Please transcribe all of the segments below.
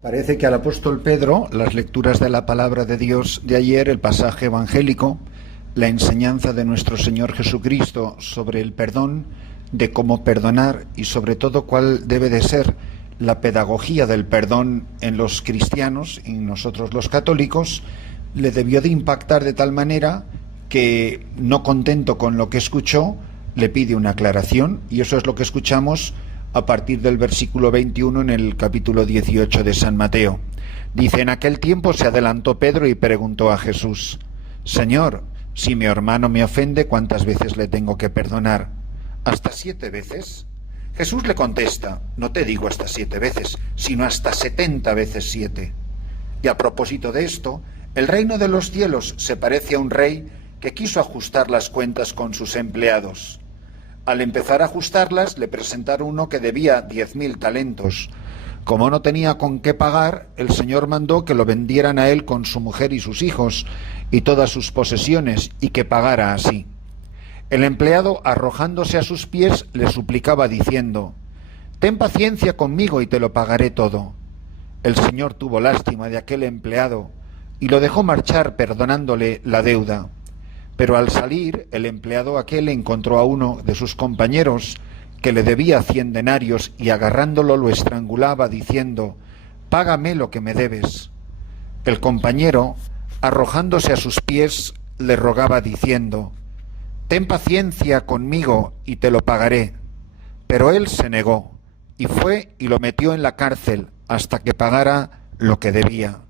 Parece que al apóstol Pedro, las lecturas de la palabra de Dios de ayer, el pasaje evangélico, la enseñanza de nuestro Señor Jesucristo sobre el perdón, de cómo perdonar y sobre todo cuál debe de ser la pedagogía del perdón en los cristianos y en nosotros los católicos, le debió de impactar de tal manera que, no contento con lo que escuchó, le pide una aclaración, y eso es lo que escuchamos a partir del versículo 21 en el capítulo 18 de San Mateo. Dice: en aquel tiempo se adelantó Pedro y preguntó a Jesús: Señor, si mi hermano me ofende, ¿cuántas veces le tengo que perdonar? ¿Hasta 7 veces? Jesús le contesta: no te digo hasta 7 veces, sino hasta 70 veces 7. Y a propósito de esto, el reino de los cielos se parece a un rey que quiso ajustar las cuentas con sus empleados. Al empezar a ajustarlas, le presentaron uno que debía 10.000 talentos. Como no tenía con qué pagar, el Señor mandó que lo vendieran a él con su mujer y sus hijos y todas sus posesiones, y que pagara así. El empleado, arrojándose a sus pies, le suplicaba diciendo: ten paciencia conmigo y te lo pagaré todo. El Señor tuvo lástima de aquel empleado y lo dejó marchar, perdonándole la deuda. Pero al salir, el empleado aquel encontró a uno de sus compañeros que le debía 100 denarios y agarrándolo lo estrangulaba diciendo: págame lo que me debes. El compañero, arrojándose a sus pies, le rogaba diciendo: ten paciencia conmigo y te lo pagaré. Pero él se negó y fue y lo metió en la cárcel hasta que pagara lo que debía.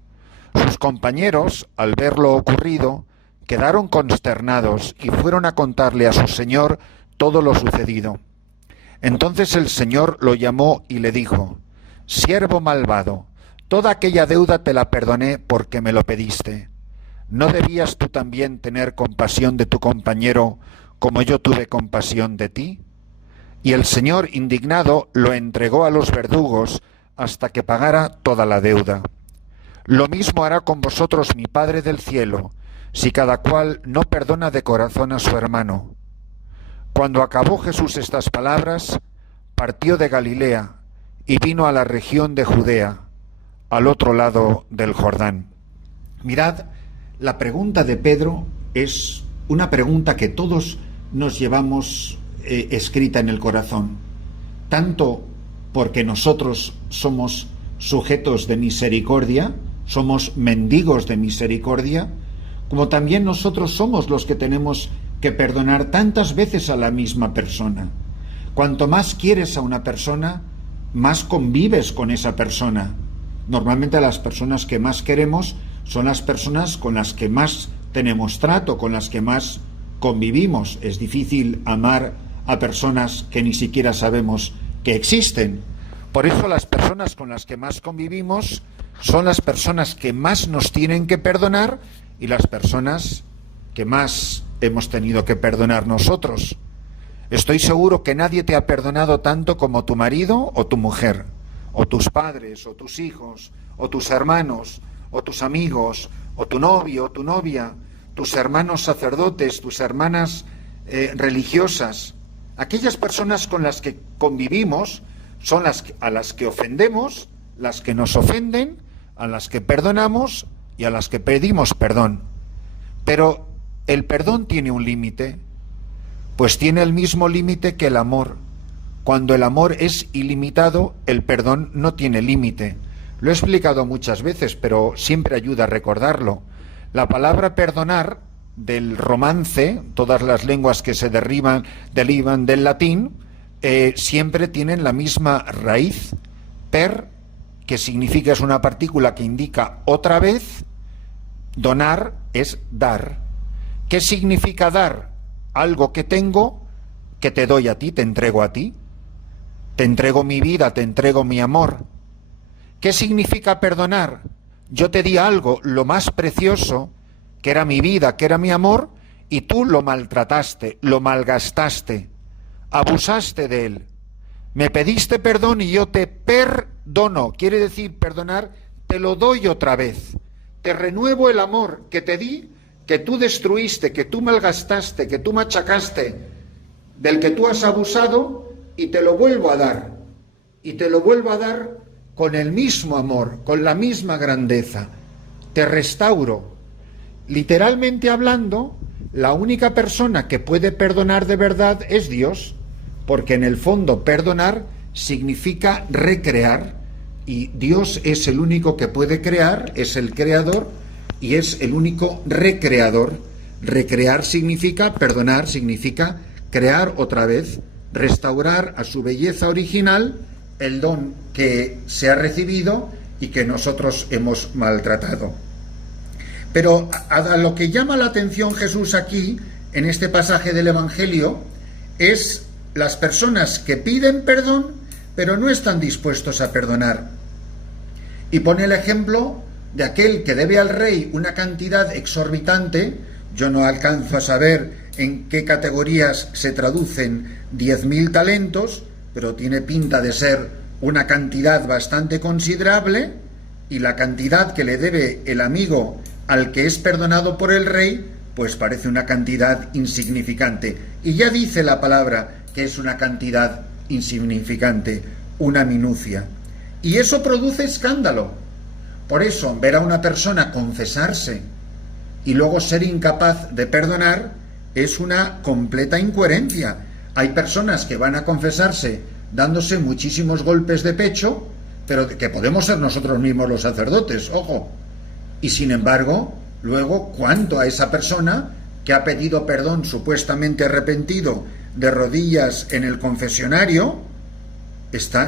Sus compañeros, al ver lo ocurrido, quedaron consternados y fueron a contarle a su señor todo lo sucedido. Entonces el Señor lo llamó y le dijo: siervo malvado, toda aquella deuda te la perdoné porque me lo pediste. ¿No debías tú también tener compasión de tu compañero como yo tuve compasión de ti? Y el Señor, indignado, lo entregó a los verdugos hasta que pagara toda la deuda. Lo mismo hará con vosotros mi Padre del cielo, si cada cual no perdona de corazón a su hermano. Cuando acabó Jesús estas palabras, partió de Galilea y vino a la región de Judea, al otro lado del Jordán. Mirad, la pregunta de Pedro es una pregunta que todos nos llevamos escrita en el corazón, tanto porque nosotros somos sujetos de misericordia, somos mendigos de misericordia, como también nosotros somos los que tenemos que perdonar tantas veces a la misma persona. Cuanto más quieres a una persona, más convives con esa persona. Normalmente las personas que más queremos son las personas con las que más tenemos trato, con las que más convivimos. Es difícil amar a personas que ni siquiera sabemos que existen. Por eso las personas con las que más convivimos son las personas que más nos tienen que perdonar y las personas que más hemos tenido que perdonar nosotros. Estoy seguro que nadie te ha perdonado tanto como tu marido o tu mujer, o tus padres, o tus hijos, o tus hermanos, o tus amigos, o tu novio, o tu novia, tus hermanos sacerdotes, tus hermanas religiosas. Aquellas personas con las que convivimos son a las que ofendemos, las que nos ofenden, a las que perdonamos y a las que pedimos perdón. Pero el perdón tiene un límite, pues tiene el mismo límite que el amor. Cuando el amor es ilimitado, el perdón no tiene límite. Lo he explicado muchas veces, pero siempre ayuda a recordarlo. La palabra perdonar, del romance, todas las lenguas que se derivan del latín, siempre tienen la misma raíz. Per, que significa, es una partícula que indica otra vez. Donar es dar. ¿Qué significa dar? Algo que tengo, que te doy a ti, te entrego a ti. Te entrego mi vida, te entrego mi amor. ¿Qué significa perdonar? Yo te di algo, lo más precioso, que era mi vida, que era mi amor, y tú lo maltrataste, lo malgastaste, abusaste de él. Me pediste perdón y yo te perdono. Quiere decir, perdonar, te lo doy otra vez. Te renuevo el amor que te di, que tú destruiste, que tú malgastaste, que tú machacaste, del que tú has abusado, y te lo vuelvo a dar. Y te lo vuelvo a dar con el mismo amor, con la misma grandeza. Te restauro. Literalmente hablando, la única persona que puede perdonar de verdad es Dios, porque en el fondo perdonar significa recrear, y Dios es el único que puede crear, es el creador y es el único recreador. Recrear significa, perdonar significa crear otra vez, restaurar a su belleza original el don que se ha recibido y que nosotros hemos maltratado. Pero a lo que llama la atención Jesús aquí, en este pasaje del Evangelio, es las personas que piden perdón, pero no están dispuestos a perdonar. Y pone el ejemplo de aquel que debe al rey una cantidad exorbitante. Yo no alcanzo a saber en qué categorías se traducen 10.000 talentos, pero tiene pinta de ser una cantidad bastante considerable, y la cantidad que le debe el amigo al que es perdonado por el rey, pues parece una cantidad insignificante. Y ya dice la palabra que es una cantidad insignificante, una minucia. Y eso produce escándalo. Por eso, ver a una persona confesarse y luego ser incapaz de perdonar es una completa incoherencia. Hay personas que van a confesarse dándose muchísimos golpes de pecho, pero que podemos ser nosotros mismos los sacerdotes, ojo. Y sin embargo, luego, ¿cuánto a esa persona que ha pedido perdón supuestamente arrepentido de rodillas en el confesionario,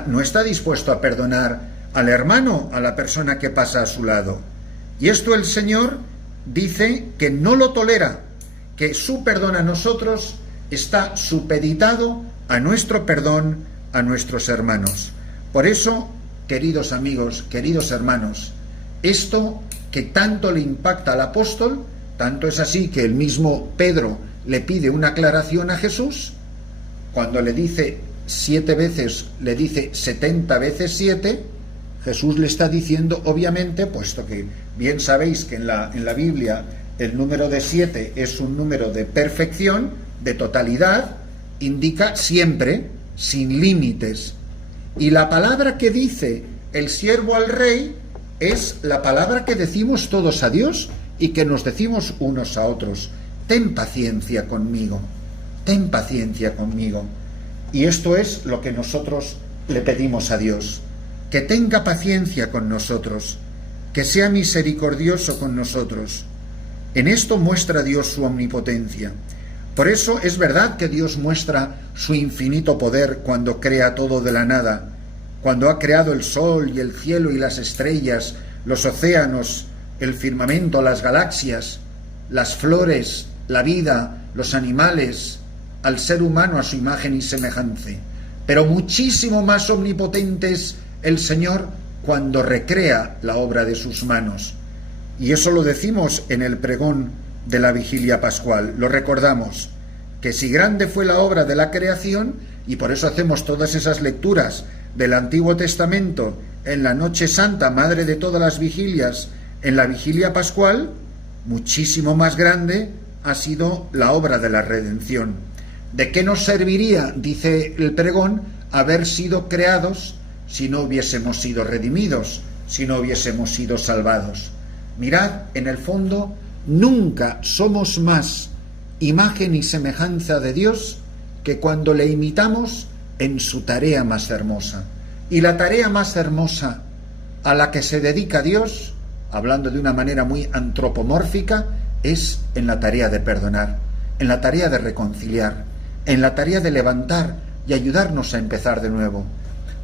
no está dispuesto a perdonar al hermano, a la persona que pasa a su lado? Y esto el Señor dice que no lo tolera, que su perdón a nosotros está supeditado a nuestro perdón a nuestros hermanos. Por eso, queridos amigos, queridos hermanos, esto que tanto le impacta al apóstol, tanto es así que el mismo Pedro le pide una aclaración a Jesús, cuando le dice 7 veces, le dice 70 veces 7, Jesús le está diciendo, obviamente, puesto que bien sabéis que en la Biblia el número de 7 es un número de perfección, de totalidad, indica siempre, sin límites. Y la palabra que dice el siervo al rey es la palabra que decimos todos a Dios y que nos decimos unos a otros. Ten paciencia conmigo, ten paciencia conmigo. Y esto es lo que nosotros le pedimos a Dios, que tenga paciencia con nosotros, que sea misericordioso con nosotros. En esto muestra Dios su omnipotencia. Por eso es verdad que Dios muestra su infinito poder cuando crea todo de la nada, cuando ha creado el sol y el cielo y las estrellas, los océanos, el firmamento, las galaxias, las flores, la vida, los animales, al ser humano a su imagen y semejanza. Pero muchísimo más omnipotente es el Señor cuando recrea la obra de sus manos. Y eso lo decimos en el pregón de la vigilia pascual. Lo recordamos, que si grande fue la obra de la creación, y por eso hacemos todas esas lecturas del Antiguo Testamento en la Noche Santa, madre de todas las vigilias, en la vigilia pascual, muchísimo más grande ha sido la obra de la redención. ¿De qué nos serviría, dice el pregón, haber sido creados si no hubiésemos sido redimidos, si no hubiésemos sido salvados? Mirad, en el fondo, nunca somos más imagen y semejanza de Dios que cuando le imitamos en su tarea más hermosa. Y la tarea más hermosa a la que se dedica Dios, hablando de una manera muy antropomórfica, es en la tarea de perdonar, en la tarea de reconciliar, en la tarea de levantar y ayudarnos a empezar de nuevo.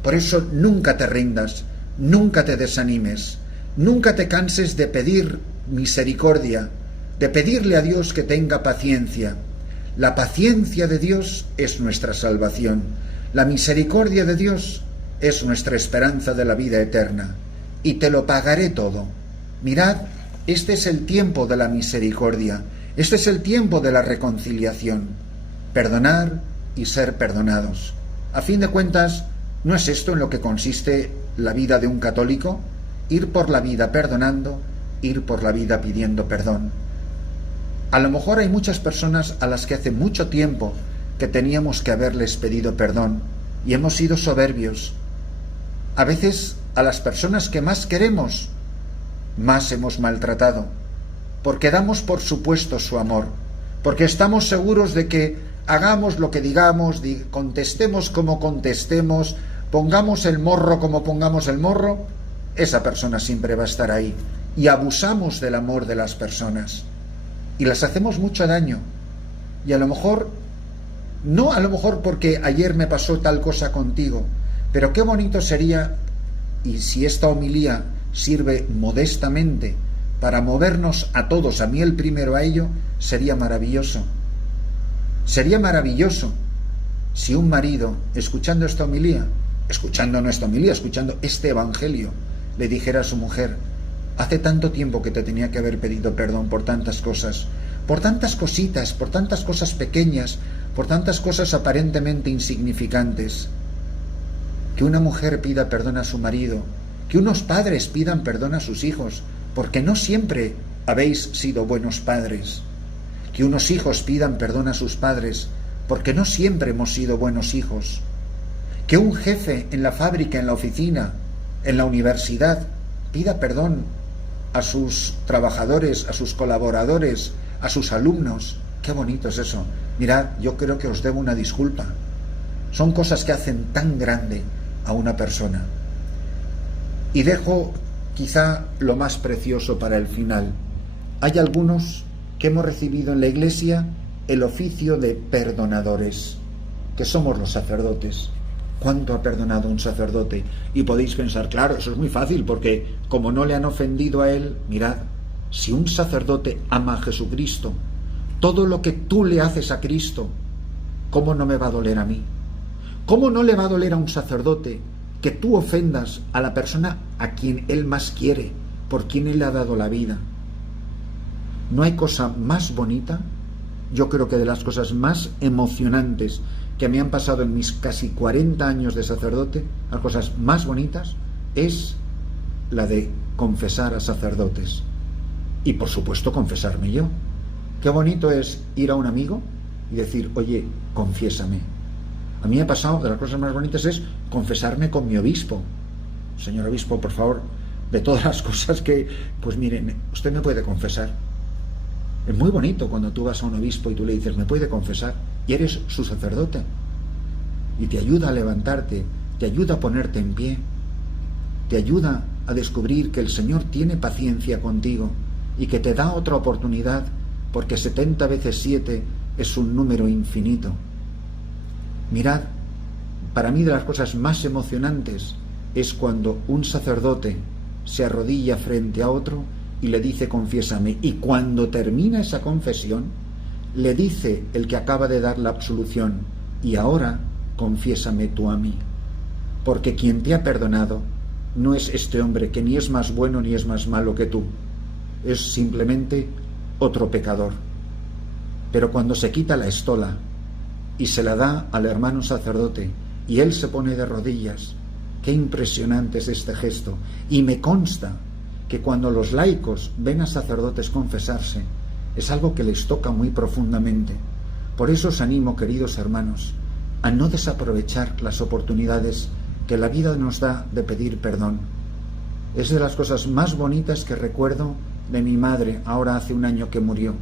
Por eso nunca te rindas, nunca te desanimes, nunca te canses de pedir misericordia, de pedirle a Dios que tenga paciencia. La paciencia de Dios es nuestra salvación. La misericordia de Dios es nuestra esperanza de la vida eterna. Y te lo pagaré todo. Mirad, este es el tiempo de la misericordia. Este es el tiempo de la reconciliación. Perdonar y ser perdonados. A fin de cuentas, ¿no es esto en lo que consiste la vida de un católico? Ir por la vida perdonando, ir por la vida pidiendo perdón. A lo mejor hay muchas personas a las que hace mucho tiempo que teníamos que haberles pedido perdón y hemos sido soberbios. A veces a las personas que más queremos, más hemos maltratado, porque damos por supuesto su amor, porque estamos seguros de que hagamos lo que digamos, contestemos como contestemos, pongamos el morro como pongamos el morro, esa persona siempre va a estar ahí. Y abusamos del amor de las personas y las hacemos mucho daño. Y a lo mejor, no a lo mejor porque ayer me pasó tal cosa contigo, pero qué bonito sería, y si esta homilía sirve modestamente para movernos a todos, a mí el primero a ello, sería maravilloso. Sería maravilloso si un marido, escuchando esta homilía, escuchando nuestra homilía, escuchando este evangelio, le dijera a su mujer: hace tanto tiempo que te tenía que haber pedido perdón por tantas cosas, por tantas cositas, por tantas cosas pequeñas, por tantas cosas aparentemente insignificantes. Que una mujer pida perdón a su marido, que unos padres pidan perdón a sus hijos, porque no siempre habéis sido buenos padres. Que unos hijos pidan perdón a sus padres, porque no siempre hemos sido buenos hijos. Que un jefe en la fábrica, en la oficina, en la universidad, pida perdón a sus trabajadores, a sus colaboradores, a sus alumnos. Qué bonito es eso. Mirad, yo creo que os debo una disculpa. Son cosas que hacen tan grande a una persona. Y dejo quizá lo más precioso para el final. Hay algunos que hemos recibido en la Iglesia el oficio de perdonadores, que somos los sacerdotes. ¿Cuánto ha perdonado un sacerdote? Y podéis pensar, claro, eso es muy fácil, porque como no le han ofendido a él, mirad, si un sacerdote ama a Jesucristo, todo lo que tú le haces a Cristo, ¿cómo no me va a doler a mí? ¿Cómo no le va a doler a un sacerdote que tú ofendas a la persona a quien él más quiere, por quien él le ha dado la vida? No hay cosa más bonita, yo creo que de las cosas más emocionantes que me han pasado en mis casi 40 años de sacerdote, las cosas más bonitas, es la de confesar a sacerdotes. Y por supuesto confesarme yo. Qué bonito es ir a un amigo y decir: oye, confiésame. A mí me ha pasado, de las cosas más bonitas es confesarme con mi obispo. Señor obispo, por favor, de todas las cosas que, pues miren, usted me puede confesar. Es muy bonito cuando tú vas a un obispo y tú le dices: me puede confesar, y eres su sacerdote, y te ayuda a levantarte, te ayuda a ponerte en pie, te ayuda a descubrir que el Señor tiene paciencia contigo y que te da otra oportunidad, porque 70 veces 7 es un número infinito. Mirad, para mí de las cosas más emocionantes es cuando un sacerdote se arrodilla frente a otro y le dice: confiésame, y cuando termina esa confesión le dice el que acaba de dar la absolución: y ahora confiésame tú a mí, porque quien te ha perdonado no es este hombre que ni es más bueno ni es más malo que tú, es simplemente otro pecador. Pero cuando se quita la estola y se la da al hermano sacerdote y él se pone de rodillas, qué impresionante es este gesto. Y me consta que cuando los laicos ven a sacerdotes confesarse, es algo que les toca muy profundamente. Por eso os animo, queridos hermanos, a no desaprovechar las oportunidades que la vida nos da de pedir perdón. Es de las cosas más bonitas que recuerdo de mi madre, ahora hace un año que murió.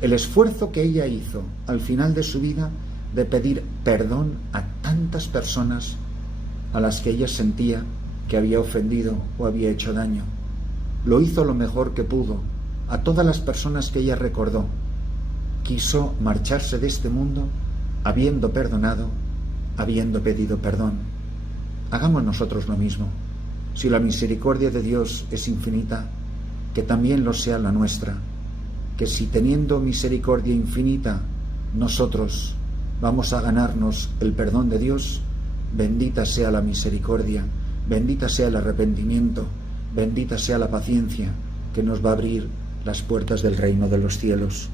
El esfuerzo que ella hizo al final de su vida de pedir perdón a tantas personas a las que ella sentía que había ofendido o había hecho daño. Lo hizo lo mejor que pudo. A todas las personas que ella recordó, quiso marcharse de este mundo habiendo perdonado, habiendo pedido perdón. Hagamos nosotros lo mismo. Si la misericordia de Dios es infinita, que también lo sea la nuestra. Que si teniendo misericordia infinita nosotros vamos a ganarnos el perdón de Dios, bendita sea la misericordia, bendita sea el arrepentimiento, bendita sea la paciencia que nos va a abrir las puertas del reino de los cielos.